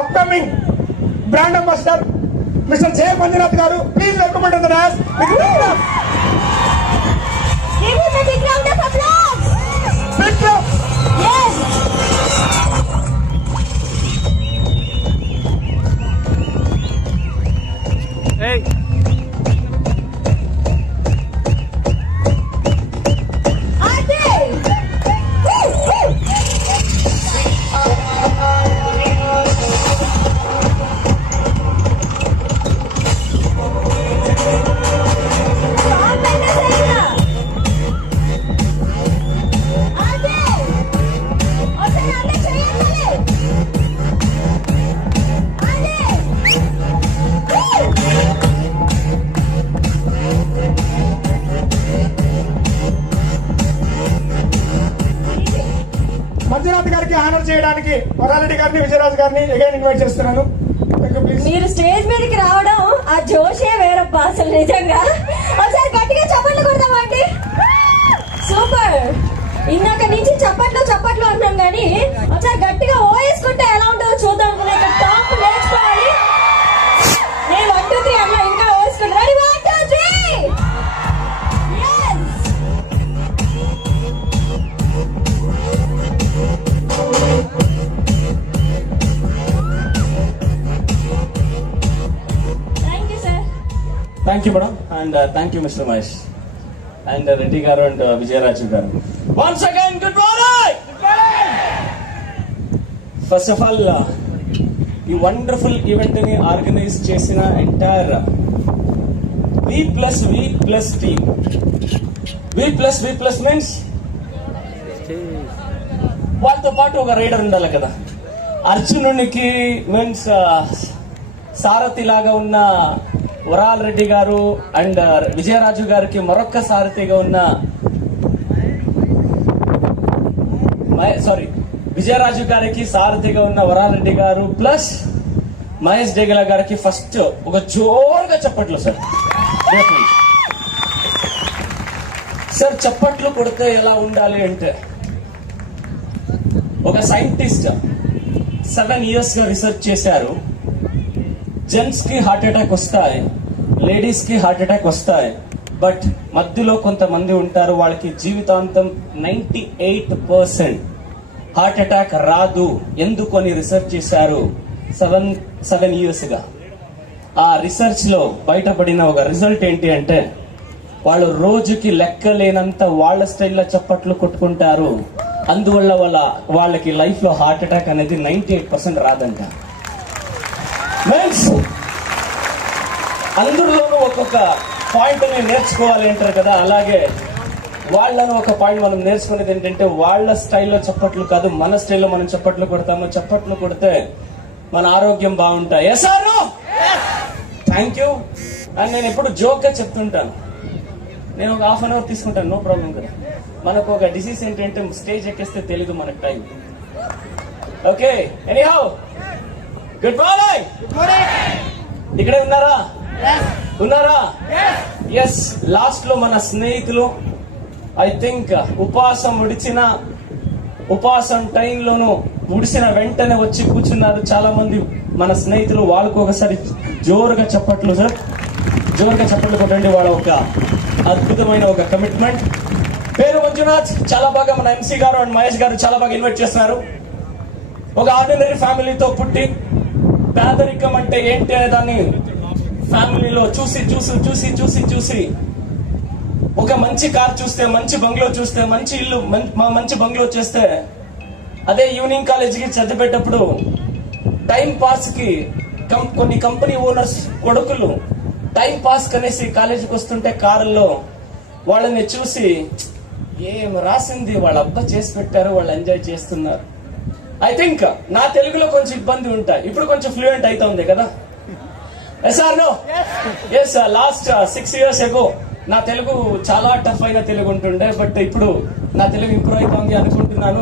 Upcoming brand ambassador mister జయ మంజునాథ్ గారు. Please welcome to the dance. Give him a big round of applause. Big clap. Yes. Hey. Manjunath గారికి honour చేయడానికి వరారెడ్డి గారిని విజయరాజు గారిని again invite చేస్తున్నాను. మీరు stage మీదకి రావడం ఆ జోషే వేరప్ప అసలు నిజంగా. ఒకసారి గట్టిగా చప్పట్లు కొడతామండి. సూపర్. ఇందాక నుంచి చప్పట్లు అంటాం కానీ ఒకసారి గట్టిగా ఓయేసుకుంటే ఎలా ఉంటుందో చూద్దాం. టాప్ నేర్చుకోవాలి. నేను 1 2 3 అన్నా ఇంకా ఓయేసుకుంటా. Ready 1 2 3. Thank you, madam, and thank you, Mr. Mahesh, and Reddy garu and Vijayaraju garu. Once again, good morning. Good morning. First of all, ఈ వండర్ఫుల్ ఈవెంట్ ని ఆర్గనైజ్ చేసిన ఎంటైర్ వి ప్లస్ టీమ్. వి plus means వాళ్ళతో పాటు ఒక rider ఉండాలి కదా. అర్జునునికి means సారథి లాగా ఉన్న వరాల్ రెడ్డి గారు అండ్ విజయరాజు గారికి మరొక్క సారథిగా ఉన్న విజయరాజు గారికి సారథిగా ఉన్న వరాల్ రెడ్డి గారు ప్లస్ మహేష్ డేగల గారికి ఫస్ట్ ఒక జోరుగా చప్పట్లు సార్. సార్ చప్పట్లు కొడితే ఎలా ఉండాలి అంటే, ఒక సైంటిస్ట్ 7 years గా రీసెర్చ్ చేశారు. జెంట్స్ కి హార్ట్ అటాక్ వస్తాయి, లేడీస్ కి హార్ట్ అటాక్ వస్తాయి, బట్ మధ్యలో కొంతమంది ఉంటారు వాళ్ళకి జీవితాంతం 98% హార్ట్ అటాక్ రాదు. ఎందుకు అని రీసెర్చ్ చేశారు 7 years గా. ఆ రీసెర్చ్ లో బయటపడిన ఒక రిజల్ట్ ఏంటి అంటే, వాళ్ళు రోజుకి లెక్కలేనంత వాళ్ళ స్టైల్లో చప్పట్లు కొట్టుకుంటారు. అందువల్ల వాళ్ళకి లైఫ్ లో హార్ట్ అటాక్ అనేది 98% రాదంట. అందరిలోనూ ఒక్కొక్క పాయింట్ ని నేర్చుకోవాలి అంటారు కదా, అలాగే వాళ్ళను ఒక పాయింట్ మనం నేర్చుకునేది ఏంటంటే, వాళ్ళ స్టైల్లో చప్పట్లు కాదు, మన స్టైల్లో మనం చప్పట్లు కొడతాము. చప్పట్లు కొడితే మన ఆరోగ్యం బాగుంటాయి. Thank you. అండ్ నేను ఎప్పుడు జోక్ గా చెప్తుంటాను, నేను ఒక 1/2 hour తీసుకుంటాను, నో ప్రాబ్లం కదా. మనకు ఒక డిసీజ్ ఏంటంటే స్టేజ్ ఎక్కేస్తే తెలీదు మనకు time. Okay, anyhow good morning. ఇక్కడే ఉన్నారా? ఎస్. లాస్ట్ లో మన స్నేహితులు ఐ థింక్ ఉపవాసం టైంలోను ముడిసిన వెంటనే వచ్చి కూర్చున్నారు చాలా మంది మన స్నేహితులు. వాళ్ళకు ఒకసారి జోరుగా చప్పట్లు సార్, జోరుగా చప్పట్లు కొట్టండి. వాళ్ళ ఒక అద్భుతమైన ఒక కమిట్మెంట్. పేరు మంజునాథ్. చాలా బాగా మన ఎంసీ గారు అండ్ మహేష్ గారు చాలా బాగా ఇన్వైట్ చేస్తున్నారు. ఒక ఆర్డినరీ ఫ్యామిలీతో పుట్టి పేదరికం అంటే ఏంటి అనే దాన్ని ఫ్యామిలీలో చూసి ఒక మంచి కార్ చూస్తే, మంచి బంగ్లో చూస్తే, మంచి ఇల్లు, మంచి బంగ్లో చేస్తే, అదే ఈవినింగ్ కాలేజీకి చదివేటప్పుడు టైం పాస్ కి కొన్ని కంపెనీ ఓనర్స్ కొడుకులు టైం పాస్ కనేసి కాలేజీకి వస్తుంటే కారుల్లో వాళ్ళని చూసి ఏం రాసింది వాళ్ళ అబ్బా చేసి పెట్టారు, వాళ్ళు ఎంజాయ్ చేస్తున్నారు. ఐ థింక్ నా తెలుగులో కొంచెం ఇబ్బంది ఉంటాయి, ఇప్పుడు కొంచెం ఫ్లూయెంట్ అవుతుంది కదా. లాస్ట్ 6 years ago నా తెలుగు చాలా టఫ్ అయిన తెలుగు ఉంటుండే, బట్ ఇప్పుడు నా తెలుగు ఇంప్రూవ్ అవుతుంది అనుకుంటున్నాను.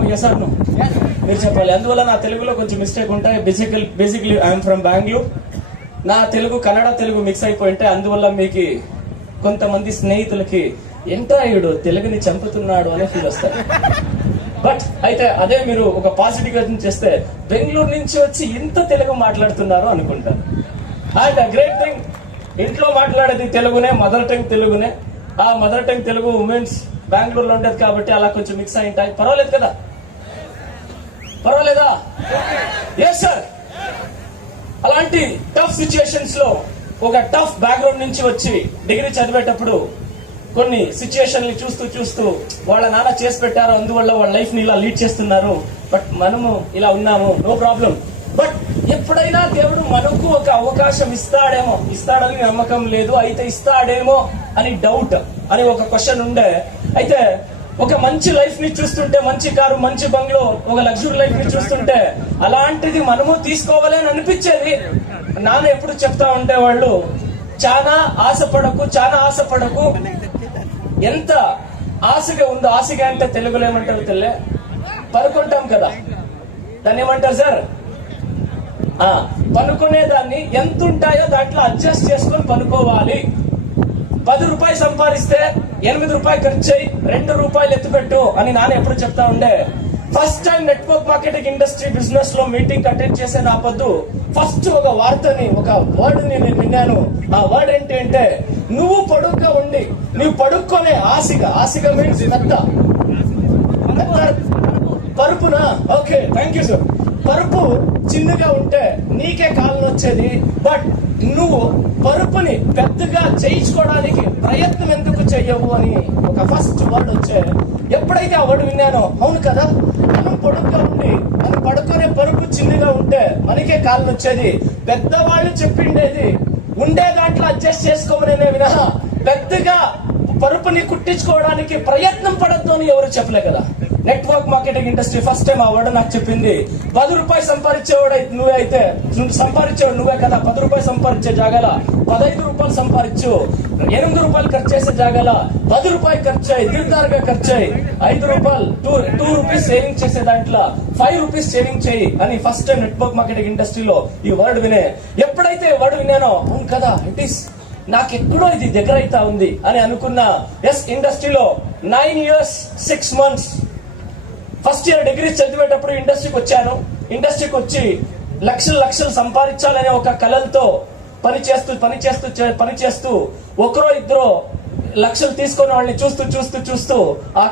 మీరు చెప్పాలి. అందువల్ల నా తెలుగులో కొంచెం మిస్టేక్ ఉంటాయి. Basically I'm from Bengaluru. నా తెలుగు కన్నడ తెలుగు మిక్స్ అయిపోయింటే, అందువల్ల మీకు కొంతమంది స్నేహితులకి ఎంట్రాయుడు తెలుగుని చంపుతున్నాడు అనే ఫీల్ వస్తారు. బట్ అయితే అదే మీరు ఒక పాజిటివ్ చేస్తే బెంగళూరు నుంచి వచ్చి ఇంత తెలుగు మాట్లాడుతున్నారు అనుకుంటారు. అండ్ గ్రేట్ థింగ్, ఇంట్లో మాట్లాడేది తెలుగునే, మదర్ టంగ్ తెలుగునే. ఆ మదర్ టంగ్ తెలుగు ఉమెన్స్ బెంగళూరులో ఉండేది కాబట్టి అలా కొంచెం మిక్స్ అయి ఉంటాయి. పర్వాలేదు కదా? పర్వాలేదా? Yes sir. అలాంటి టఫ్ సిచ్యుయేషన్స్ లో ఒక టఫ్ బ్యాక్గ్రౌండ్ నుంచి వచ్చి డిగ్రీ చదివేటప్పుడు కొన్ని సిచ్యుయేషన్లు చూస్తూ చూస్తూ వాళ్ళ నాన్న చేసి పెట్టారు, అందువల్ల వాళ్ళ లైఫ్ ని ఇలా లీడ్ చేస్తున్నారు. బట్ మనము ఇలా ఉన్నాము, నో ప్రాబ్లం. బట్ ఎప్పుడైనా దేవుడు మనకు ఒక అవకాశం ఇస్తాడేమో, ఇస్తాడని నమ్మకం లేదు, అయితే ఇస్తాడేమో అని డౌట్ అని ఒక క్వశ్చన్ ఉండే. అయితే ఒక మంచి లైఫ్ ని చూస్తుంటే, మంచి కారు, మంచి బంగ్లో, ఒక లగ్జరీ లైఫ్ ని చూస్తుంటే అలాంటిది మనము తీసుకోవాలి అని అనిపించేది. నాన్న ఎప్పుడు చెప్తా ఉంటే వాళ్ళు, చాలా ఆశపడకు. ఎంత ఆశగా ఉందో, ఆశగా అంటే తెలుగులో ఏమంటారు తెల్లే, పనుకుంటాం కదా, దాన్ని ఏమంటారు సార్? పనుకునే దాన్ని ఎంత ఉంటాయో దాంట్లో అడ్జస్ట్ చేసుకొని పనుకోవాలి. 10 రూపాయలు సంపాదిస్తే 8 రూపాయలు ఖర్చు అయ్యి 2 రూపాయలు ఎత్తుపెట్టు అని నాన్న ఎప్పుడు చెప్తా ఉండే. First time network marketing industry business లో మీటింగ్ అటెండ్ చేసే నా పొద్దు ఫస్ట్ ఒక వార్తని, ఒక వర్డ్ ని నేను విన్నాను. ఆ వర్డ్ ఏంటి అంటే, నువ్వు పడుగ్గా ఉండి, నువ్వు పడుక్కొనే ఆశగా మీన్స్ పరుపునా? Okay, thank you sir. పరుపు చిన్నగా ఉంటే నీకే కాళ్ళు వచ్చేది, బట్ నువ్వు పరుపుని పెద్దగా చేయించుకోవడానికి ప్రయత్నం ఎందుకు చెయ్యవు అని ఒక ఫస్ట్ వర్డ్ వచ్చే. ఎప్పుడైతే ఆ వర్డ్ విన్నానో, అవును కదా, మనం పొడుగ్గా ఉండి మనం పడుకునే పరుపు చిన్నగా ఉంటే మనకే కాళ్ళు వచ్చేది. పెద్దవాళ్ళు చెప్పిండేది ఉండే దాంట్లో అడ్జస్ట్ చేసుకోమనే వినహ పెద్దగా పరుపుని కుట్టించుకోవడానికి ప్రయత్నం పడద్దు అని ఎవరు చెప్పలే కదా. Network marketing industry first time ఆ వర్డ్ నాకు చెప్పింది. 10 రూపాయలు సంపాదించేవాడు సంపాదించేవాడు నువ్వే కదా. 10 రూపాయలు సంపాదించే జాగాల 15 రూపాయలు సంపాదించు, 8 రూపాయలు ఖర్చు చేసే జాగాల 10 రూపాయలు ఖర్చు అయ్యి, దీర్ఘాలుగా ఖర్చు అయ్యి 5 రూపాయలు 2 రూపీస్ సేవింగ్ చేసే దాంట్లో 5 రూపీస్ సేవింగ్ చేయి అని ఫస్ట్ టైం నెట్వర్క్ మార్కెటింగ్ ఇండస్ట్రీలో ఈ వర్డ్ వినే. ఎప్పుడైతే వర్డ్ విన్నానో, అవును కదా, ఇట్ ఈస్ నాకెక్కడో ఇది దగ్గర అవుతా ఉంది అని అనుకున్న. ఎస్, ఇండస్ట్రీలో 9 years 6 months. First year degree చదివేటప్పుడు ఇండస్ట్రీకి వచ్చాను. ఇండస్ట్రీకి వచ్చి లక్షలు సంపాదించాలనే ఒక కలలతో పని చేస్తూ ఒకరో ఇద్దరు లక్షలు తీసుకున్న వాళ్ళని చూస్తూ ఆ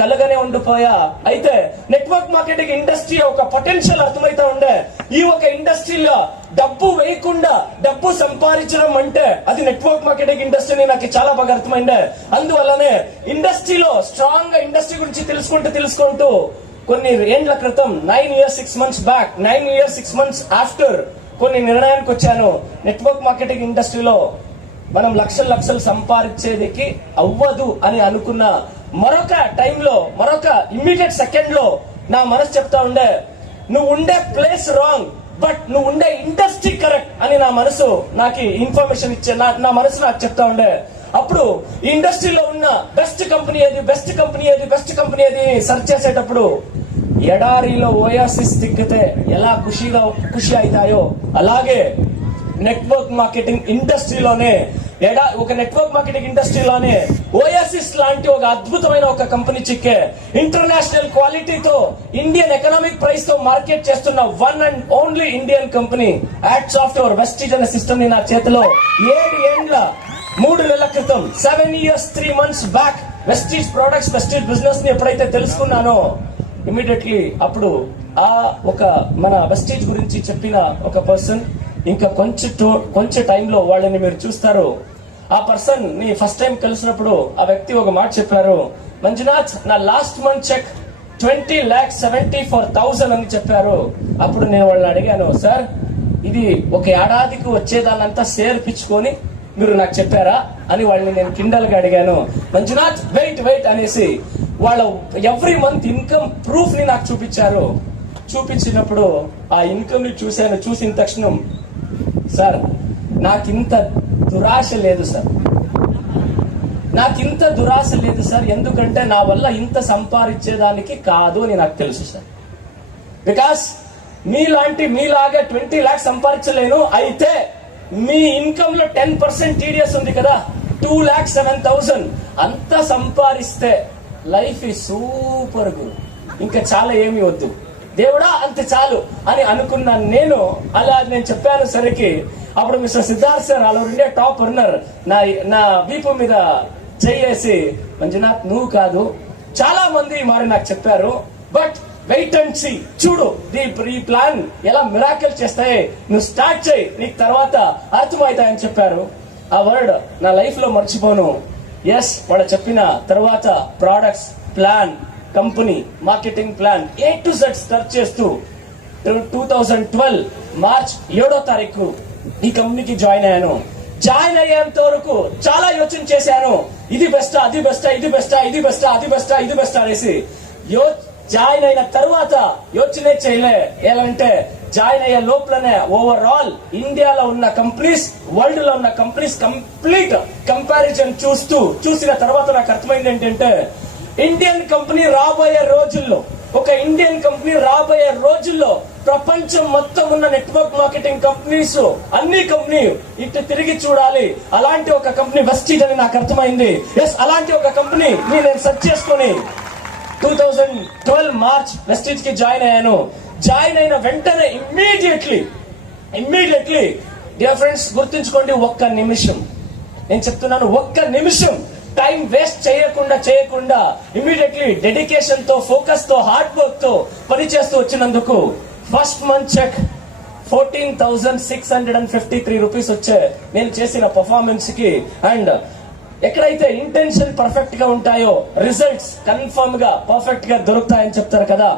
కలగానే ఉండిపోయా. అయితే నెట్వర్క్ మార్కెటింగ్ ఇండస్ట్రీ ఒక పొటెన్షియల్ అర్థమైతా ఉండే. ఈ ఒక ఇండస్ట్రీలో డబ్బు వేయకుండా డబ్బు సంపాదించడం అంటే అది నెట్వర్క్ మార్కెటింగ్ ఇండస్ట్రీ నాకు చాలా బాగా అర్థమైందే. అందువల్లనే ఇండస్ట్రీలో స్ట్రాంగ్ గా ఇండస్ట్రీ గురించి తెలుసుకుంటూ కొన్ని ఏండ్ల క్రితం 9 years 6 months back, 9 years 6 months after కొన్ని నిర్ణయానికి వచ్చాను. నెట్వర్క్ మార్కెటింగ్ ఇండస్ట్రీలో మనం లక్షలు సంపాదించేదికి అవ్వదు అని అనుకున్న మరొక టైంలో, మరొక ఇమ్మీడియట్ సెకండ్ లో నా మనసు చెప్తా ఉండే, నువ్వు ఉండే ప్లేస్ రాంగ్, బట్ నువ్వు ఉండే ఇండస్ట్రీ కరెక్ట్ అని నా మనసు నాకు ఇన్ఫర్మేషన్ ఇచ్చే, నా మనసు నాకు చెప్తా ఉండే. అప్పుడు ఈ ఇండస్ట్రీలో ఉన్న బెస్ట్ కంపెనీ ఏది సెర్చ్ చేసేటప్పుడు ఎడారిలో ఓయాసిస్ దిక్కితే ఎలా ఖుషి అవుతాయో అలాగే నెట్వర్క్ మార్కెటింగ్ ఇండస్ట్రీలోనే ఓయాసిస్ లాంటి ఒక అద్భుతమైన ఒక కంపెనీ చిక్కే. ఇంటర్నేషనల్ క్వాలిటీతో ఇండియన్ ఎకనామిక్ ప్రైస్ తో మార్కెట్ చేస్తున్న one and only Indian company add software Vestige అనే సిస్టమ్ ని నా చేతిలో 7 ఏండ్ల 3 నెలల క్రితం 7 years 3 months back Vestige products, Vestige business ని ఎప్పుడైతే తెలుసుకున్నానో ఇమీడియట్లీ అప్పుడు ఒక మన వెస్టీజ్ గురించి చెప్పిన ఒక పర్సన్, ఇంకా కొంచెం టైంలో వాళ్ళని మీరు చూస్తారు. ఆ పర్సన్ ని ఫస్ట్ టైం కలిసినప్పుడు ఆ వ్యక్తి ఒక మాట చెప్పారు, మంజునాథ్ నా లాస్ట్ మంత్ చెక్ 20,74,000 అని చెప్పారు. అప్పుడు నేను వాళ్ళని అడిగాను, సార్ ఇది ఒక ఏడాదికి వచ్చేదాన్నంతా సేర్పించుకొని మీరు నాకు చెప్పారా అని వాళ్ళని నేను కిండల్ గా అడిగాను. మంజునాథ్ వెయిట్ అనేసి వాళ్ళ ఎవ్రీ మంత్ ఇన్కమ్ ప్రూఫ్ ని నాకు చూపించారు. చూపించినప్పుడు ఆ ఇన్కమ్ ని చూసిన తక్షణం, సార్ నాకింత దురాశ లేదు సార్, ఎందుకంటే నా వల్ల ఇంత సంపాదించేదానికి కాదు అని నాకు తెలుసు సార్. బికాస్ మీలాగే 20 lakhs సంపాదించలేను. అయితే మీ ఇన్కమ్ లో 10% టీడీఎస్ ఉంది కదా, 2,07,000 అంత సంపాదిస్తే లైఫ్ ఈ సూపర్ గురు. ఇంకా చాలా ఏమీ వద్దు, దేవుడా అంత చాలు అని అనుకున్నా నేను చెప్పాను సరికి అప్పుడు మిస్టర్ సిద్ధార్థ్ సార్ అలా ఇండియా టాప్ రన్నర్ నా వీపు మీద చేసి, మంజునాథ్ నువ్వు కాదు చాలా మంది మరి నాకు చెప్పారు, బట్ వెయిట్ అండ్ సీ, చూడు ఈ ప్లాన్ ఎలా మిరాకిల్ చేస్తాయి, నువ్వు స్టార్ట్ చేయి, నీకు తర్వాత అర్థమవుతాయని చెప్పారు. ఆ వర్డ్ నా లైఫ్ లో మర్చిపోను. ఎస్, వాళ్ళు చెప్పిన తర్వాత products, plan, company, marketing plan A to Z search చేస్తూ 2012 మార్చ్ 7వ తారీఖు ఈ కంపెనీకి జాయిన్ అయ్యాను. జాయిన్ అయ్యేంత వరకు చాలా యోచన చేశాను, ఇది బెస్టా, అది బెస్టా, ఇది బెస్టా, ఇది బెస్టా, అది బెస్టా, ఇది బెస్టా అనేసి. జాయిన్ అయిన తర్వాత యోచనే చేయలే. ఎలాంటే జాయిన్ అయ్యే లోపలనే ఓవరాల్ ఇండియాలో ఉన్న కంపెనీస్, వరల్డ్ లో ఉన్న కంపెనీస్ కంప్లీట్ కంపారిజన్ చూసిన తర్వాత నాకు అర్థమైంది ఏంటంటే, ఇండియన్ కంపెనీ రాబోయే రోజుల్లో ప్రపంచం మొత్తం ఉన్న నెట్వర్క్ మార్కెటింగ్ కంపెనీస్ అన్ని కంపెనీ ఇటు తిరిగి చూడాలి. అలాంటి ఒక కంపెనీ వెస్టీజ్ అని నాకు అర్థమైంది. ఎస్, అలాంటి ఒక కంపెనీ నేను సెర్చ్ చేసుకుని 2012 మార్చ్ వెస్టీజ్ కి జాయిన్ అయ్యాను. జాయిన్ అయిన వెంటనే ఇమ్మీడియట్లీ డియర్ ఫ్రెండ్స్ గుర్తుంచుకోండి, ఒక్క నిమిషం నేను చెప్తున్నాను, ఒక్క నిమిషం టైం వేస్ట్ చేయకుండా ఇమ్మీడియట్లీ డెడికేషన్ తో, ఫోకస్ తో, హార్డ్ వర్క్ తో పనిచేస్తూ వచ్చినందుకు ఫస్ట్ మంత్ చెక్ 14,653 రూపీస్ వచ్చే నేను చేసిన పర్ఫార్మెన్స్ కి. అండ్ ఎక్కడైతే ఇంటెన్షన్ పర్ఫెక్ట్ గా ఉంటాయో రిజల్ట్స్ కన్ఫర్మ్ గా పర్ఫెక్ట్ గా దొరుకుతాయని చెప్తారు కదా,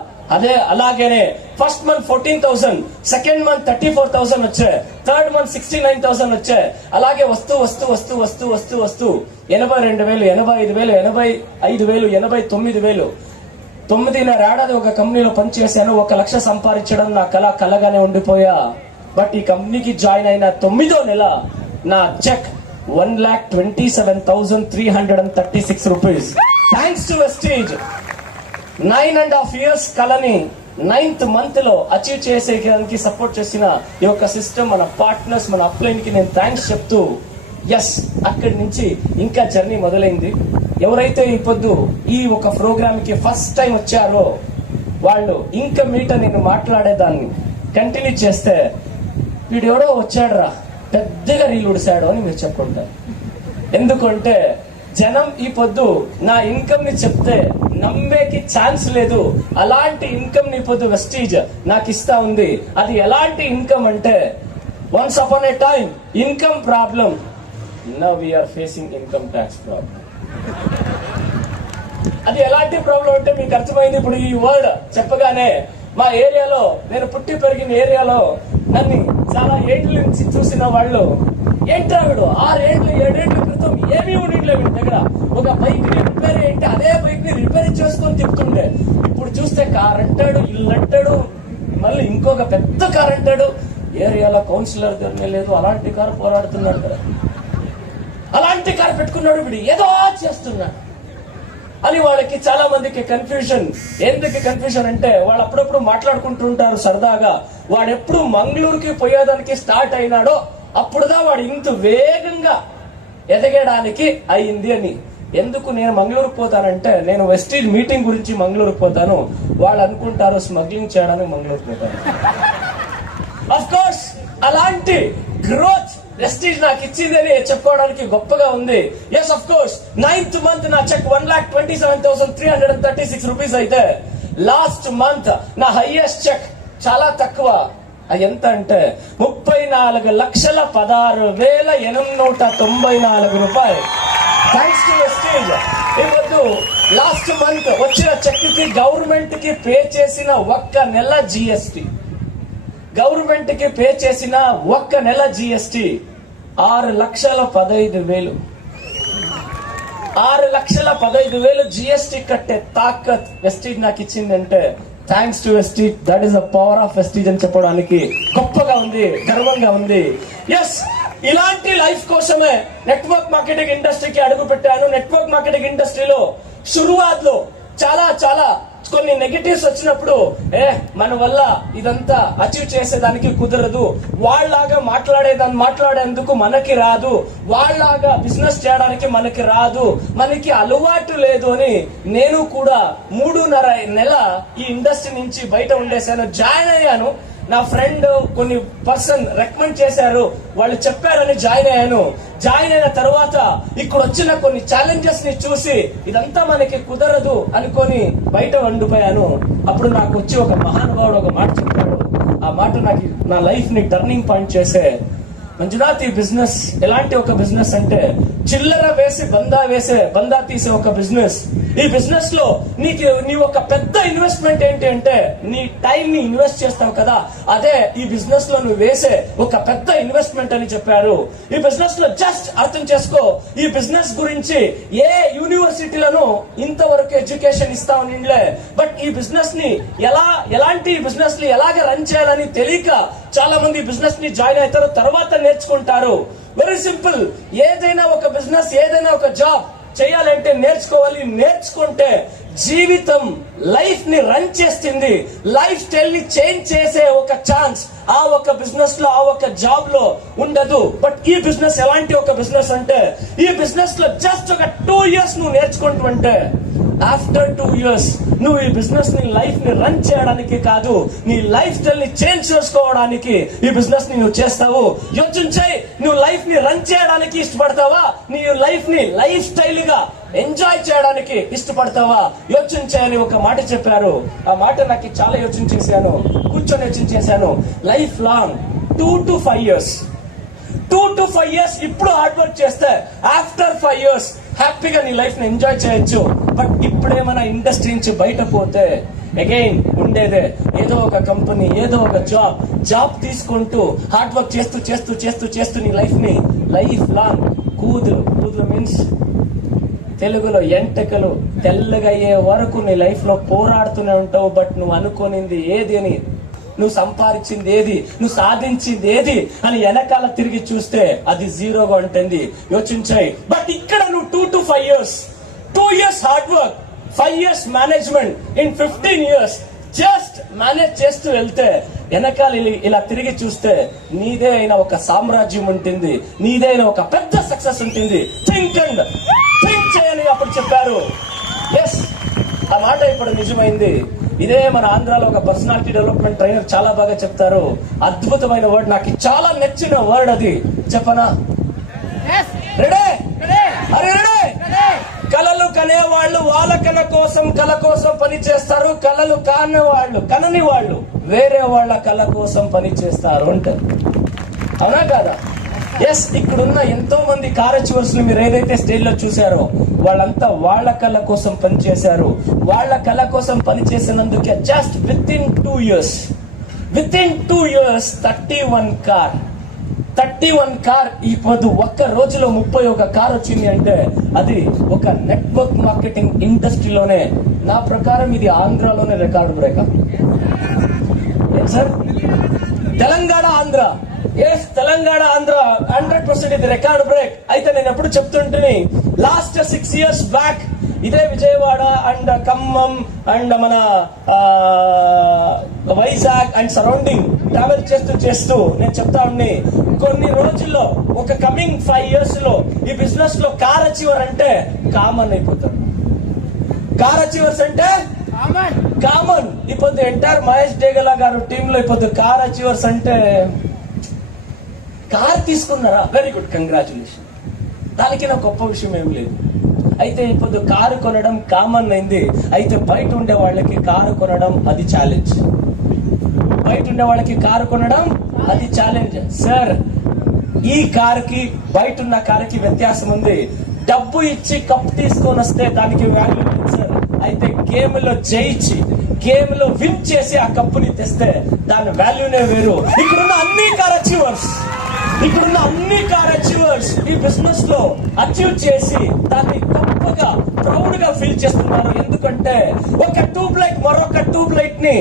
అలాగేనే ఫస్ట్ మంత్ 14,000, సెకండ్ మంత్ 34,000 వచ్చాయి, థర్డ్ మంత్ 69,000 వచ్చాయి. అలాగే వస్తూ 82,000, 85,000, 85,000, 89,000. 9.5 ఏడాది ఒక కంపెనీలో పనిచేశాను. 1 లక్ష సంపాదించడం నా కలగానే ఉండిపోయా. బట్ ఈ కంపెనీకి జాయిన్ అయిన 9వ నెల నా cheque 1,27,336 rupees. Thanks to Vestige. 9.5 years కలని 9th month లో అచీవ్ చేసేయడానికి సపోర్ట్ చేసిన ఈ యొక్క సిస్టమ్, మన పార్ట్నర్స్, మన అప్లైన్ కి నేను థ్యాంక్స్ చెప్తూ, ఎస్, అక్కడి నుంచి ఇంకా జర్నీ మొదలైంది. ఎవరైతే ఈ పొద్దు ఈ ఒక ప్రోగ్రామ్ కి ఫస్ట్ టైం వచ్చారో వాళ్ళు ఇంకా మీట నేను మాట్లాడేదాన్ని కంటిన్యూ చేస్తే, వీడు ఎవడో వచ్చాడురా పెద్దగా రీల్ ఉడిసాడు అని మీరు చెప్పుకుంటారు. ఎందుకంటే జనం ఈ పొద్దు నా ఇన్కమ్ ని చెప్తే నమ్మేకి ఛాన్స్ లేదు. అలాంటి ఇన్కమ్ ని పొద్దు వెస్టీజ్ నాకు ఇస్తా ఉంది. అది ఎలాంటి ఇన్కమ్ అంటే, once upon a time income problem, now we are facing income tax problem. అది ఎలాంటి ప్రాబ్లం అంటే మీకు అర్థమైంది. ఇప్పుడు ఈ వర్డ్ చెప్పగానే మా ఏరియాలో, నేను పుట్టి పెరిగిన ఏరియాలో నన్ను చాలా ఏళ్ళ నుంచి చూసిన వాళ్ళు, ఏంట్రా వీడు 6 ఏళ్ళు 7 ఏళ్ల క్రితం ఏమీ ఉండిలే వీడి దగ్గర, ఒక బైక్ ని రిపేర్ ఏంటి అదే బైక్ ని రిపేర్ చేసుకొని చెప్తుండే. ఇప్పుడు చూస్తే కార్ అంటాడు, ఇల్లు అంటాడు, మళ్ళీ ఇంకొక పెద్ద కార్ అంటాడు. ఏరియాలో కౌన్సిలర్ దగ్గర లేదు, అలాంటి కారు పోరాడుతున్నాడు కదా, అలాంటి కారు పెట్టుకున్నాడు, వీడు ఏదో చేస్తున్నాడు అని వాళ్ళకి చాలా మందికి కన్ఫ్యూజన్. ఎందుకు కన్ఫ్యూజన్ అంటే, వాళ్ళు అప్పుడప్పుడు మాట్లాడుకుంటుంటారు సరదాగా, వాడెప్పుడు మంగళూరుకి పోయేదానికి స్టార్ట్ అయినాడో అప్పుడుదా వాడు ఇంత వేగంగా ఎదగడానికి అయింది అని. ఎందుకు నేను మంగళూరు పోతానంటే, నేను వెస్టీజ్ మీటింగ్ గురించి మంగళూరు పోతాను, వాళ్ళు అనుకుంటారు స్మగ్లింగ్ చేయడానికి మంగళూరు పోతాను. అఫ్ కోర్స్ అలాంటి గ్రోత్ వెస్టీజ్ నాకు ఇచ్చిందని చెప్పుకోవడానికి గొప్పగా ఉంది. Yes, of course 9th month నా చెక్ 1,27,336 రూపీస్ అయితే, లాస్ట్ మంత్ నా హైయెస్ట్ చెక్ చాలా తక్కువ, ఎంత అంటే 34,16,894 రూపాయలు. Thanks to Vestige. ఇప్పుడు లాస్ట్ మంత్ వచ్చిన చెక్ కి గవర్నమెంట్ కి పే చేసిన ఒక్క నెల జిఎస్టి, గవర్నమెంట్ కి పే చేసిన ఒక్క నెల జిఎస్టి 6,15,000. 6,15,000 జిఎస్టి కట్టే తాకత్ వెస్టీజ్ నాకు ఇచ్చిందంటే, thanks to Vestige. That is the power of Vestige అని చెప్పడానికి గొప్పగా ఉంది, గర్వంగా ఉంది. ఎస్, ఇలాంటి లైఫ్ కోసమే నెట్వర్క్ మార్కెటింగ్ ఇండస్ట్రీకి అడుగు పెట్టాను. నెట్వర్క్ మార్కెటింగ్ ఇండస్ట్రీలో షురువాత్ లో చాలా కొన్ని నెగటివ్స్ వచ్చినప్పుడు మన వల్ల ఇదంతా అచీవ్ చేసేదానికి కుదరదు, వాళ్ళలాగా మాట్లాడేందుకు మనకి రాదు, వాళ్ళలాగా బిజినెస్ చేయడానికి మనకి రాదు, మనకి అలవాటు లేదు అని నేను కూడా 3.5 నెల ఈ ఇండస్ట్రీ నుంచి బయట ఉండేశాను. జాయిన్ అయ్యాను, నా ఫ్రెండ్ కొన్ని పర్సన్ రికమెండ్ చేశారు, వాళ్ళు చెప్పారని జాయిన్ అయ్యాను. జాయిన్ అయిన తర్వాత ఇక్కడ వచ్చిన కొన్ని ఛాలెంజెస్ ని చూసి ఇదంతా మనకి కుదరదు అనుకొని బయట ఉండిపోయాను. అప్పుడు నాకు వచ్చి ఒక మహానుభావుడు ఒక మాట చెప్పాడు. ఆ మాట నాకు నా లైఫ్ ని టర్నింగ్ పాయింట్ చేసే, మంజునాథ్, ఈ బిజినెస్ ఎలాంటి ఒక బిజినెస్ అంటే చిల్లర వేసి బందా తీసే ఒక బిజినెస్. ఈ బిజినెస్ లో నీ ఒక పెద్ద ఇన్వెస్ట్మెంట్ ఏంటి అంటే నీ టైం ని ఇన్వెస్ట్ చేస్తావు కదా, అదే ఈ బిజినెస్ లో నువ్వు వేసే ఒక పెద్ద ఇన్వెస్ట్మెంట్ అని చెప్పారు. ఈ బిజినెస్ లో జస్ట్ అర్థం చేసుకో, ఈ బిజినెస్ గురించి ఏ యూనివర్సిటీలను ఇంతవరకు ఎడ్యుకేషన్ ఇస్తా ఉండే, బట్ ఈ బిజినెస్ ని ఎలాంటి బిజినెస్ ని ఎలాగ రన్ చేయాలని తెలియక చాలా మంది బిజినెస్ ని జాయిన్ అవుతారు, తర్వాత నేర్చుకుంటారు. వెరీ సింపుల్, ఏదైనా ఒక బిజినెస్, ఏదైనా ఒక జాబ్ చేయాలంటే నేర్చుకోవాలి. నేర్చుకుంటే జీవితం, లైఫ్ ని రన్ చేస్తుంది, లైఫ్ స్టైల్ ని చేంజ్ చేసే ఒక ఛాన్స్ ఆ ఒక బిజినెస్ లో, ఆ ఒక జాబ్ లో ఉండదు. బట్ ఈ బిజినెస్ ఎలాంటి ఒక బిజినెస్ అంటే, ఈ బిజినెస్ లో జస్ట్ ఒక 2 years నువ్వు నేర్చుకుంటుంటే ఆఫ్టర్ 2 years నువ్వు ఈ బిజినెస్ ని, లైఫ్ ని రన్ చేయడానికి కాదు, నీ లైఫ్ స్టైల్ ని చేంజ్ చేసుకోవడానికి ఈ బిజినెస్ ని నువ్వు చేస్తావు. యోచించాయి, నువ్వు లైఫ్ ని రన్ చేయడానికి ఇష్టపడతావా, నీ లైఫ్ ని లైఫ్ స్టైల్ గా ఎంజాయ్ చేయడానికి ఇష్టపడతావా? యోచించాయని ఒక మాట చెప్పారు. ఆ మాట నాకు చాలా యోచించేశాను, కూర్చొని యోచించేశాను. Life long 2 to 5 years, 2 to 5 years ఇప్పుడు హార్డ్ వర్క్ చేస్తే ఆఫ్టర్ 5 years హ్యాపీగా నీ లైఫ్ ని ఎంజాయ్ చేయొచ్చు. బట్ ఇప్పుడేమైనా ఇండస్ట్రీ నుంచి బయట పోతే అగైన్ ఉండేదే ఏదో ఒక కంపెనీ, ఏదో ఒక జాబ్ తీసుకుంటూ హార్డ్ వర్క్ చేస్తూ నీ లైఫ్ లాంగ్ కూతురు మీన్స్ తెలుగులో ఎంటకలు తెల్లగా అయ్యే వరకు నీ లైఫ్ లో పోరాడుతూనే ఉంటావు. బట్ నువ్వు అనుకోనింది ఏది అని, నువ్వు సంపాదించింది ఏది, నువ్వు సాధించింది ఏది అని వెనకాల తిరిగి చూస్తే అది జీరోగా ఉంటుంది. యోచించాయి. బట్ ఇక్కడ నువ్వు 2 to 5 years, 2 years hard work, 5 years management, in 15 years just manage చేస్తూ వెళ్తే వెనకాల ఇలా తిరిగి చూస్తే నీదే అయిన ఒక సామ్రాజ్యం ఉంటుంది, నీదే అయిన ఒక పెద్ద సక్సెస్ ఉంటుంది. థింక్ చేయని అప్పుడు చెప్పారు. ఎస్, ఆ మాట ఇప్పుడు నిజమైంది. ఇదే మన ఆంధ్రాలో ఒక పర్సనాలిటీ డెవలప్మెంట్ ట్రైనర్ చాలా బాగా చెప్తారు. అద్భుతమైన వర్డ్, నాకు చాలా నచ్చిన వర్డ్ అది. చెప్పనా? రెడీ? కలలు కనేవాళ్ళు వాళ్ళ కళ కోసం పని చేస్తారు, కలలు కనని వాళ్ళు వేరే వాళ్ళ కళ కోసం పని చేస్తారు అంటారు. అవునా కాదా? ఎస్, ఇక్కడున్న ఎంతో మంది కార్ అచీవర్స్ ని మీరు ఏదైతే స్టేజ్ లో చూసారో వాళ్ళంతా వాళ్ళ కళ కోసం పనిచేశారు. వాళ్ళ కళ కోసం పనిచేసినందుకే just with in 2 years 31 car ఇప్పుడు ఒక్క రోజులో 31 కార్ వచ్చింది అంటే అది ఒక నెట్వర్క్ మార్కెటింగ్ ఇండస్ట్రీలోనే, నా ప్రకారం ఇది ఆంధ్రాలోనే record break. Sir, Telangana Andhra 100% ఇది రికార్డ్ బ్రేక్. అయితే నేను ఎప్పుడు చెప్తుంటే లాస్ట్ 6 years బ్యాక్ ఇదే విజయవాడ అండ్ ఖమ్మం అండ్ మన వైజాగ్ అండ్ సరౌండింగ్ ట్రావెల్ చేస్తూ నేను చెప్తా ఉన్నా, కొన్ని రోజుల్లో ఒక కమింగ్ 5 years లో ఈ బిజినెస్ లో కార్ అచీవర్ అంటే కామన్ అయిపోతారు. కార్ అచీవర్స్ అంటే కామన్. ఇప్పుడు ఎంటైర్ మహేష్ డేగలా గారు టీమ్ లో ఇప్పుడు కార్ అచీవర్స్ అంటే కార్ తీసుకున్నారా, వెరీ గుడ్, కంగ్రాచులేషన్, దానికి నా గొప్ప విషయం ఏం లేదు. అయితే ఇప్పుడు కారు కొనడం కామన్ అయింది. అయితే బయట ఉండే వాళ్ళకి కారు కొనడం అది ఛాలెంజ్. సార్, ఈ కారుకి బయట ఉన్న కారుకి వ్యత్యాసం ఉంది. డబ్బు ఇచ్చి కప్ తీసుకొని వస్తే దానికి వాల్యూ ఉంది సార్. అయితే గేమ్ లో జయించి, గేమ్ లో విన్ చేసి ఆ కప్పుని తెస్తే దాని వాల్యూనే వేరు. ఇక్కడున్న అన్ని కార్ అచీవర్స్ ఈ బిజినెస్ లో అచీవ్ చేసి దాన్ని గొప్పగా ప్రౌడ్ గా ఫీల్ చేస్తున్నారు. ఎందుకంటే ఒక ట్యూబ్ లైట్ మరొక ట్యూబ్ లైట్ ని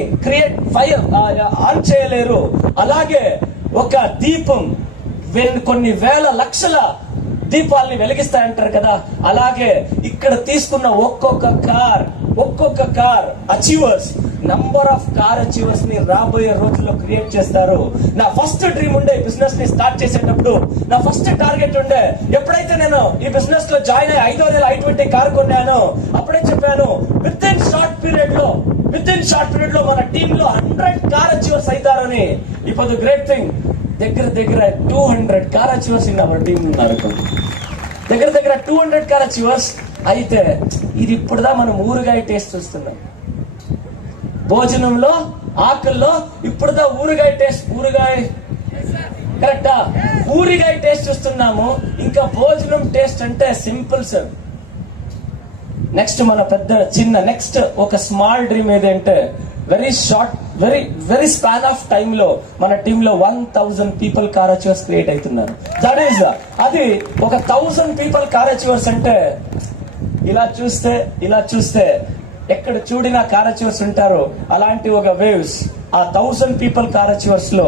ఆన్ చేయలేరు. అలాగే ఒక దీపం కొన్ని వేల లక్షల దీపాలని వెలిగిస్తాయంటారు కదా, అలాగే ఇక్కడ తీసుకున్న ఒక్కొక్క కార్ ఒక్కొక్క car achievers, number of car achievers ని రాబోయే రోజుల్లో క్రియేట్ చేస్తారు. నా ఫస్ట్ డ్రీమ్ ఉండే బిజినెస్ ని స్టార్ట్ చేసేటప్పుడు, నా ఫస్ట్ టార్గెట్ ఉండే, ఎప్పుడైతే నేను ఈ బిజినెస్ లో జాయిన్ అయ్యి 5వ నెల i20 కార్ కొన్నాను, అప్పుడే చెప్పాను విత్ ఇన్ షార్ట్ పీరియడ్ లో మన టీమ్ లో 100 కార్ అచీవర్స్ అవుతారని. ఇప్పుడు గ్రేట్ థింగ్, దగ్గర 200 car achievers in our team ఉన్నారు. దగ్గర 200 కార్ అచీవర్స్ అయితే ఇది ఇప్పుడుదా మనం ఊరుగాయ టేస్ట్ చూస్తున్నాం. భోజనంలో ఆకల్లో ఇప్పుడుదా ఊరుగాయ కరెక్టా, ఊరిగాయ టేస్ట్ చూస్తున్నాము. ఇంకా భోజనం టేస్ట్ అంటే సింపుల్ సార్. నెక్స్ట్ మన నెక్స్ట్ ఒక స్మాల్ డ్రీమ్ ఏదంటే వెరీ స్పాన్ ఆఫ్ టైమ్ లో మన టీమ్ లో 1000 పీపుల్ కార్ అచీవర్స్ క్రియేట్ అవుతున్నారు. దట్ ఈస్ అది ఒక 1000 పీపుల్ కార్ అచీవర్స్ అంటే ఇలా చూస్తే ఎక్కడ చూడినా కార్ అచీవర్స్ ఉంటారు. అలాంటి ఒక వేవ్స్ ఆ 1000 పీపుల్ కార్ అచీవర్స్ లో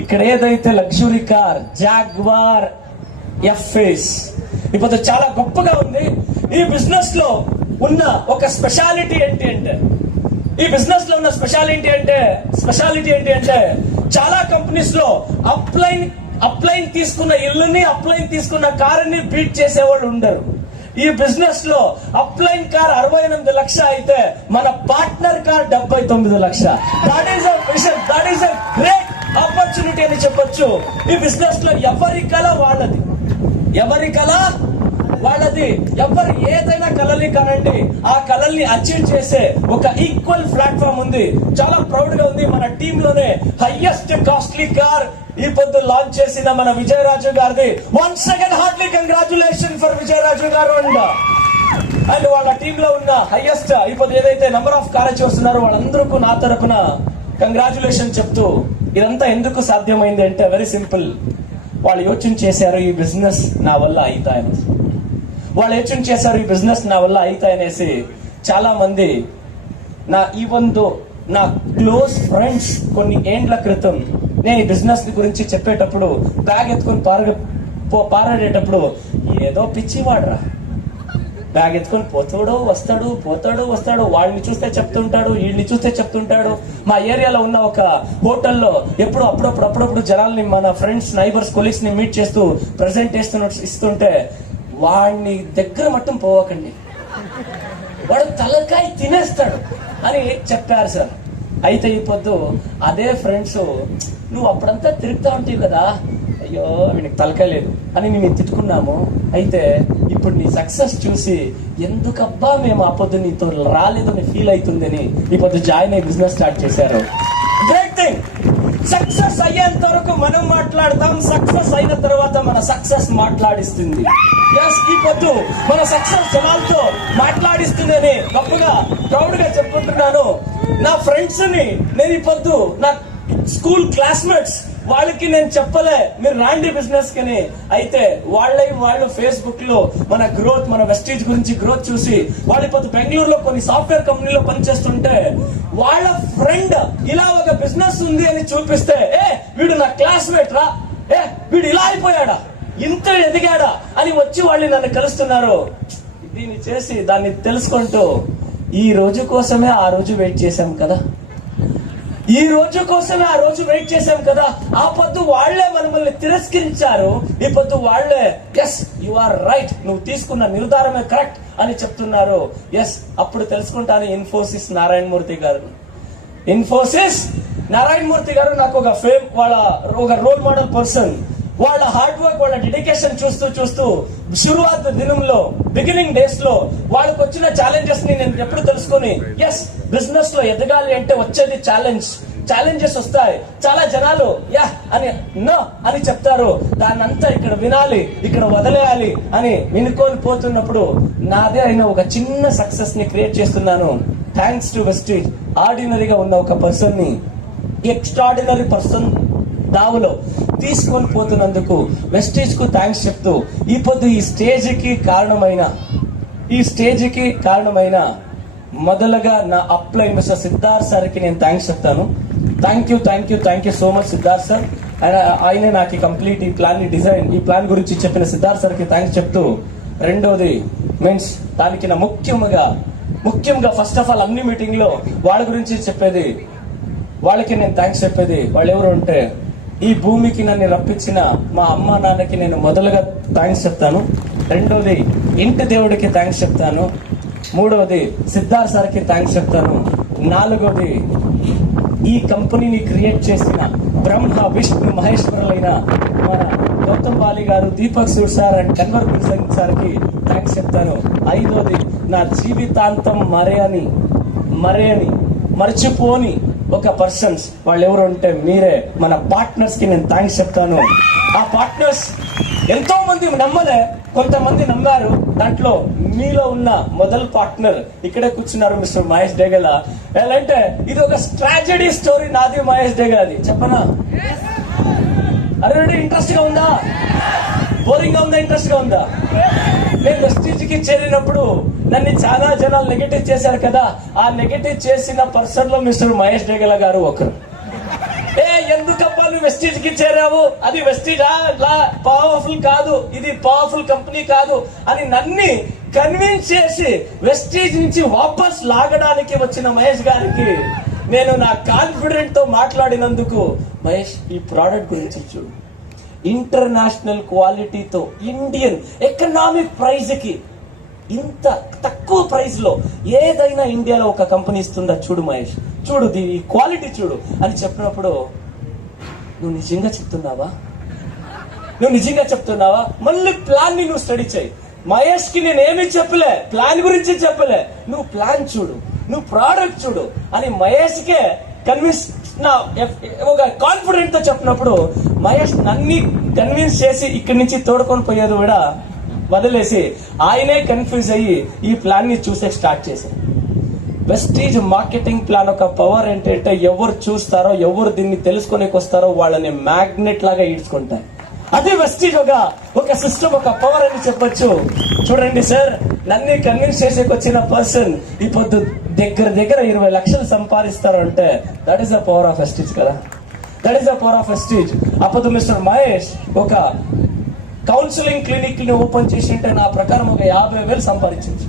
ఇక్కడ ఏదైతే లగ్జరీ కార్ జాగ్వార్ ఎఫ్ఎస్ ఇప్పుడు చాలా గొప్పగా ఉంది. ఈ బిజినెస్ లో ఉన్న ఒక స్పెషాలిటీ ఏంటి అంటే చాలా కంపెనీస్ లో అప్లైన్ తీసుకున్న ఇల్లుని అప్లైన్ తీసుకున్న కారుని బీట్ చేసేవాళ్ళు ఉండరు. ఈ బిజినెస్ లో అప్లైన్ కార్ 68 లక్ష అయితే మన partner car 79 lakh. That is a great opportunity అని చెప్పొచ్చు. ఈ బిజినెస్ లో ఎవరి కళ వాళ్ళది ఎవరు ఏదైనా కళల్ని కానండి, ఆ కళల్ని అచీవ్ చేసే ఒక ఈక్వల్ ప్లాట్ఫామ్ ఉంది. చాలా ప్రౌడ్ గా ఉంది. మన టీమ్ లోనే హైయెస్ట్ కాస్ట్లీ కార్ ఈ పొద్దు లాంచ్ చేసిన మన విజయరాజు గారిది. Once again heartly congratulation for Vijayaraju గారు అండ్ వాళ్ళ టీమ్ లో ఉన్న హైయెస్ట్ ఇప్పుడు ఏదైతే నంబర్ ఆఫ్ కార్ అచీవర్స్ ఉన్నారో వాళ్ళందరికీ నా తరపున కంగ్రాచులేషన్ చెప్తూ, ఇదంతా ఎందుకు సాధ్యమైంది అంటే వెరీ సింపుల్. వాళ్ళు యోచన చేశారు ఈ బిజినెస్ నా వల్ల అయితాయనేసి చాలా మంది నా క్లోజ్ ఫ్రెండ్స్ కొన్ని ఏండ్ల క్రితం నేను ఈ బిజినెస్ గురించి చెప్పేటప్పుడు బ్యాగ్ ఎత్తుకొని పారాడేటప్పుడు ఏదో పిచ్చివాడ్రా, బ్యాగ్ ఎత్తుకొని వస్తాడు, వాళ్ళని చూస్తే చెప్తుంటాడు, వీళ్ళని చూస్తే చెప్తుంటాడు. మా ఏరియాలో ఉన్న ఒక హోటల్లో అప్పుడప్పుడు జనాల్ని మన ఫ్రెండ్స్ నైబర్స్ కొలీగ్స్ ని మీట్ చేస్తూ ప్రెజెంటేషన్ ఇస్తుంటే వాడిని దగ్గర మట్టం పోవకండి, వాడు తలకాయ తినేస్తాడు అని చెప్పారు సార్. అయితే ఈ పొద్దు అదే ఫ్రెండ్స్ నువ్వు అప్పుడంతా తిరుగుతా ఉంటావు కదా, అయ్యో వీడికి తలకాయ లేదు అని నేను తిట్టుకున్నాము. అయితే ఇప్పుడు నీ సక్సెస్ చూసి ఎందుకబ్బా మేము ఆ పొద్దు నీతో రాలేదు అని ఫీల్ అవుతుందని ఈ పొద్దు జాయిన్ అయ్యి బిజినెస్ స్టార్ట్ చేశారు. Great thing. సక్సెస్ అయ్యేంత వరకు మనం మాట్లాడతాం, సక్సెస్ అయిన తర్వాత మన సక్సెస్ మాట్లాడిస్తుంది. ఈ పొద్దు మన సక్సెస్ జనాలతో మాట్లాడిస్తుంది అని గొప్పగా ప్రౌడ్ గా చెప్పుకుంటున్నాను. నా ఫ్రెండ్స్ ని నేను ఈ పొద్దు నా స్కూల్ క్లాస్మేట్స్ వాళ్ళకి నేను చెప్పలే మీరు రాండి బిజినెస్ కని. అయితే వాళ్ళు ఫేస్బుక్ లో మన వెస్టీజ్ గురించి గ్రోత్ చూసి వాళ్ళు ఇప్పుడు బెంగళూరులో కొన్ని సాఫ్ట్వేర్ కంపెనీలో పనిచేస్తుంటే వాళ్ళ ఫ్రెండ్ ఇలా ఒక బిజినెస్ ఉంది అని చూపిస్తే వీడు నా క్లాస్మేట్ రా, వీడు ఇలా అయిపోయాడా, ఇంత ఎదిగాడా అని వచ్చి వాళ్ళు నన్ను కలుస్తున్నారు. దీన్ని చేసి దాన్ని తెలుసుకుంటూ ఈ రోజు కోసమే ఆ రోజు వెయిట్ చేశాం కదా, ఆ పొద్దు వాళ్లే మనల్ని తిరస్కరించారు. ఈ పొద్దు వాళ్లే ఎస్ యు ఆర్ రైట్, నువ్వు తీసుకున్న నిర్ధారమే కరెక్ట్ అని చెప్తున్నారు. ఎస్ అప్పుడు తెలుసుకుంటాను ఇన్ఫోసిస్ నారాయణ మూర్తి గారు నాకు ఒక రోల్ మోడల్ పర్సన్. వాళ్ళ హార్డ్ వర్క్, వాళ్ళ డెడికేషన్ చూస్తూ శురువాత్ దినంలో బిగినింగ్ డేస్ లో వాళ్ళకి వచ్చిన ఛాలెంజెస్ ని నేను ఎప్పుడు తెలుసుకొని ఎస్ బిజినెస్ లో ఎదగాలి అంటే వచ్చేది ఛాలెంజెస్ వస్తాయి. చాలా జనాలు అని చెప్తారు. దాన్నంతా ఇక్కడ వినాలి, ఇక్కడ వదిలేయాలి అని వినుకొని పోతున్నప్పుడు నాదే అయిన ఒక చిన్న సక్సెస్ ని క్రియేట్ చేస్తున్నాను. Thanks to Vestige. ఆర్డినరీగా ఉన్న ఒక పర్సన్ ని ఎక్స్ట్రాడినరీ పర్సన్ దావులో తీసుకొని పోతున్నందుకు వెస్టీజ్ కు థ్యాంక్స్ చెప్తూ ఈ పొద్దు ఈ స్టేజ్కి కారణమైన మొదలుగా నా అప్లైన్ మిస్టర్ సిద్ధార్థ్ సార్ కి నేను థ్యాంక్స్ చెప్తాను. Thank you so much Siddharth sir. ఆయనే నాకు కంప్లీట్ ఈ ప్లాన్ గురించి చెప్పిన సిద్ధార్థ్ సార్ కి థ్యాంక్స్ చెప్తూ, రెండోది మీన్స్ దానికి నా ముఖ్యంగా ముఖ్యంగా ఫస్ట్ ఆఫ్ ఆల్ అన్ని మీటింగ్ లో వాళ్ళ గురించి చెప్పేది, వాళ్ళకి నేను థ్యాంక్స్ చెప్పేది. వాళ్ళు ఎవరు అంటే, ఈ భూమికి నన్ను రప్పించిన మా అమ్మ నాన్నకి నేను మొదలుగా థ్యాంక్స్ చెప్తాను. రెండోది ఇంటి దేవుడికి థ్యాంక్స్ చెప్తాను. మూడవది సిద్ధార్థ్ సార్కి థ్యాంక్స్ చెప్తాను. నాలుగోది ఈ కంపెనీని క్రియేట్ చేసిన బ్రహ్మ విష్ణు మహేశ్వరులైన మన గౌతమ్ బాలి గారు, దీపక్ సూర్ సార్ అండ్ కన్వర్ సింగ్ సార్కి థ్యాంక్స్ చెప్తాను. ఐదోది నా జీవితాంతం మర్చిపోని ఒక పర్సన్స్, వాళ్ళు ఎవరు అంటే మీరే, మన పార్ట్నర్స్ కి నేను థ్యాంక్స్ చెప్తాను. ఆ పార్ట్నర్స్ ఎంతో మంది నమ్మలే, కొంతమంది నమ్మారు. దాంట్లో మీలో ఉన్న మొదలు పార్ట్నర్ ఇక్కడే కూర్చున్నారు, మిస్టర్ మహేష్ డేగల. ఎలా అంటే ఇది ఒక ట్రాజెడీ స్టోరీ నాది, మహేష్ డేగలది. చెప్పనా? అరే ఇంట్రెస్ట్ గా ఉందా? బోరింగ్ గా ఉందా? ఇంట్రెస్ట్ గా ఉందా? నేను వెస్టీజ్ కి చేరినప్పుడు నన్ను చాలా జనాలు నెగటివ్ చేశారు కదా, ఆ నెగటివ్ చేసిన పర్సన్ లో మిస్టర్ మహేష్ డేగల గారు ఒకరు. ఎందుకబ్బా నువ్వు వెస్టీజ్ కి చేరావు, అది వెస్టీజ్ పవర్ఫుల్ కాదు, ఇది పవర్ఫుల్ కంపెనీ కాదు అని నన్ను కన్విన్స్ చేసి వెస్టీజ్ నుంచి వాపస్ లాగడానికి వచ్చిన మహేష్ గారికి నేను నా కాన్ఫిడెంట్ తో మాట్లాడినందుకు, మహేష్ ఈ ప్రోడక్ట్ గురించి చూడు, ఇంటర్నేషనల్ క్వాలిటీతో ఇండియన్ ఎకనామిక్ ప్రైజ్ కి ఇంత తక్కువ ప్రైస్ లో ఏదైనా ఇండియాలో ఒక కంపెనీ ఇస్తుందా చూడు మహేష్, చూడు దీని క్వాలిటీ చూడు అని చెప్పినప్పుడు, నువ్వు నిజంగా చెప్తున్నావా? మళ్ళీ ప్లాన్ ని నువ్వు స్టడీ చేయి. మహేష్ కి నేను ఏమీ చెప్పలే, ప్లాన్ గురించి చెప్పలే, నువ్వు ప్లాన్ చూడు, నువ్వు ప్రోడక్ట్ చూడు అని మహేష్ కే కన్విన్స్ ఒక కాన్ఫిడెంట్ తో చెప్పినప్పుడు, మహేష్ నన్ను కన్విన్స్ చేసి ఇక్కడి నుంచి తోడుకొని పోయేది కూడా వదిలేసి ఆయనే కన్ఫ్యూజ్ అయ్యి ఈ ప్లాన్ ని చూసే స్టార్ట్ చేశారు. వెస్టీజ్ మార్కెటింగ్ ప్లాన్ ఒక పవర్ ఏంటంటే, ఎవరు చూస్తారో, ఎవరు దీన్ని తెలుసుకొనేకి వస్తారో వాళ్ళని మ్యాగ్నెట్ లాగా ఈడ్చుకుంటారు. అది వెస్టీజ్ ఒక సిస్టమ్, ఒక పవర్ అని చెప్పొచ్చు. చూడండి సార్, నన్ను కన్విన్స్ చేసేకి వచ్చిన పర్సన్ ఇప్పుడు దగ్గర 20 లక్షలు సంపాదిస్తారు అంటే that is the power of Vestige కదా, that is the power of Vestige. అప్పుడు మిస్టర్ మహేష్ ఒక కౌన్సిలింగ్ క్లినిక్ ని ఓపెన్ చేసి ఉంటే నా ప్రకారం ఒక 50,000 సంపాదించవచ్చు.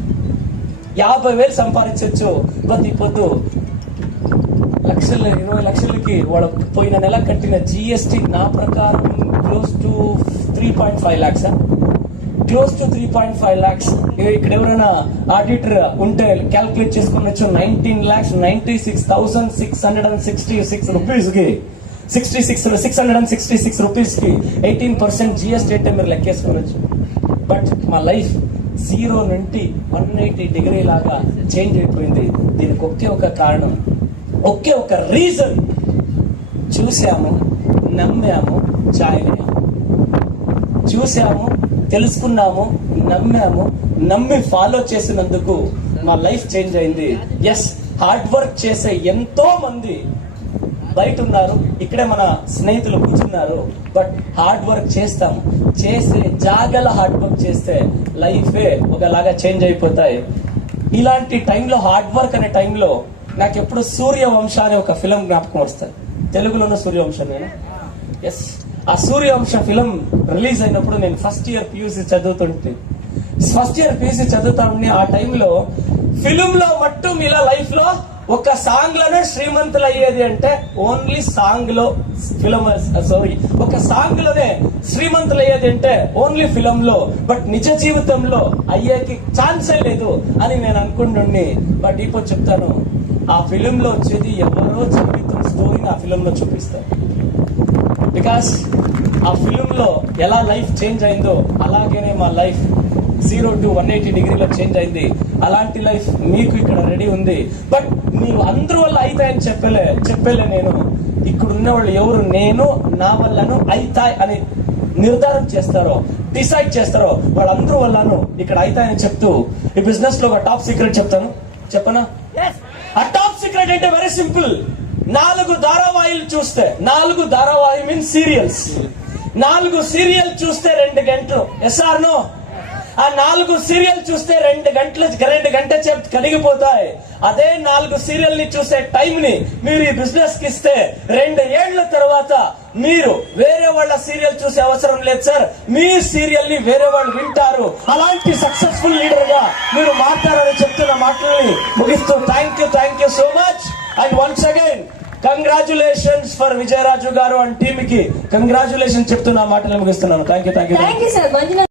ప్రతి పొద్దు 20 లక్షలకి వాడు పోయిన నెల కట్టిన GST నా ప్రకారం క్లోజ్ టు 3.5 lakhs. ఇక్కడ ఎవరైనా ఆడిటర్ ఉంటే క్యాల్కులేట్ చేసుకున్నచ్చు 19,96,666 రూపీస్ కి 666 రూపీస్ కి 18% GST అంటే మీరు లెక్కేసుకోవచ్చు. బట్ మా లైఫ్ 0 నుండి 180 డిగ్రీ లాగా చేంజ్ అయిపోయింది. దీనికి ఒకే ఒక కారణం, ఒకే ఒక రీజన్, చూసాము, నమ్మాము, జాయిన్ అయ్యాము. చూసాము, తెలుసుకున్నాము, నమ్మి ఫాలో చేసినందుకు మా లైఫ్ చేంజ్ అయింది. ఎస్, హార్డ్ వర్క్ చేసే ఎంతో మంది బయట ఉన్నారు, ఇక్కడే మన స్నేహితులు కూర్చున్నారు. బట్ హార్డ్ వర్క్ చేసే జాగల హార్డ్ వర్క్ చేస్తే లైఫే ఒకలాగా చేంజ్ అయిపోతాయి. ఇలాంటి టైంలో, హార్డ్ వర్క్ అనే టైంలో నాకు ఎప్పుడు సూర్యవంశ అనే ఒక ఫిలం జ్ఞాపకం వస్తుంది. తెలుగులో ఉన్న సూర్యవంశం. ఎస్, ఆ సూర్యవంశ ఫిలం రిలీజ్ అయినప్పుడు నేను ఫస్ట్ ఇయర్ పియూసీ చదువుతా ఉండి ఆ టైంలో ఫిలిం లో మట్టు ఇలా లైఫ్ లో ఒక సాంగ్ లోనే శ్రీమంతులు అయ్యేది అంటే ఓన్లీ సాంగ్ లో ఒక సాంగ్ లోనే శ్రీమంతులు అయ్యేది అంటే ఓన్లీ ఫిలం లో. బట్ నిజ జీవితంలో అయ్యేకి ఛాన్సే లేదు అని నేను అనుకుంటుండే. బట్ ఇప్పుడు చెప్తాను, ఆ ఫిలిం లో వచ్చేది ఎవరో జీవితం స్టోరీని ఆ ఫిలిం లో చూపిస్తారు. బికాస్ ఆ ఫిలిం లో ఎలా లైఫ్ చేంజ్ అయిందో అలాగేనే మా లైఫ్ 0 to 180 డిగ్రీలో చేంజ్ అయింది. అలాంటి లైఫ్ మీకు ఇక్కడ రెడీ ఉంది. బట్ మీరు అందరి వల్ల అవుతాయని చెప్పలే నేను. ఇక్కడ ఉన్న వాళ్ళు ఎవరు నేను నా వల్లను అవుతాయి అని నిర్ధారణ చేస్తారో, డిసైడ్ చేస్తారో వాళ్ళందరూ వల్లను ఇక్కడ అవుతాయని చెప్తూ ఈ బిజినెస్ లో ఒక టాప్ సీక్రెట్ చెప్పనా? ఆ టాప్ సీక్రెట్ అంటే వెరీ సింపుల్. 4 ధారావాహిలు చూస్తే, 4 ధారావాహి మీన్స్ సీరియల్స్, 4 సీరియల్ చూస్తే 2 గంటలు. Yes or no? ఆ 4 సీరియల్ చూస్తే 2 గంట చేపు కడిగిపోతాయి. అదే 4 సీరియల్ ని చూసే టైం ని మీరు ఈ బిజినెస్ కి ఇస్తే 2 ఏళ్ల తర్వాత మీరు వేరే వాళ్ళ సీరియల్ చూసే అవసరం లేదు సార్. మీ సీరియల్ ని వేరే వాళ్ళు వింటారు. అలాంటి సక్సెస్ఫుల్ లీడర్ గా మీరు మాట్లాడాలని చెప్తున్న మాటల్ని ముగిస్తూ thank you so much. And once again congratulations for Vijayaraju గారు అండ్ టీమ్ కి కంగ్రాచులేషన్ చెప్తున్న మాటలు ముగిస్తున్నాను. Thank you thank you sir. Manjunath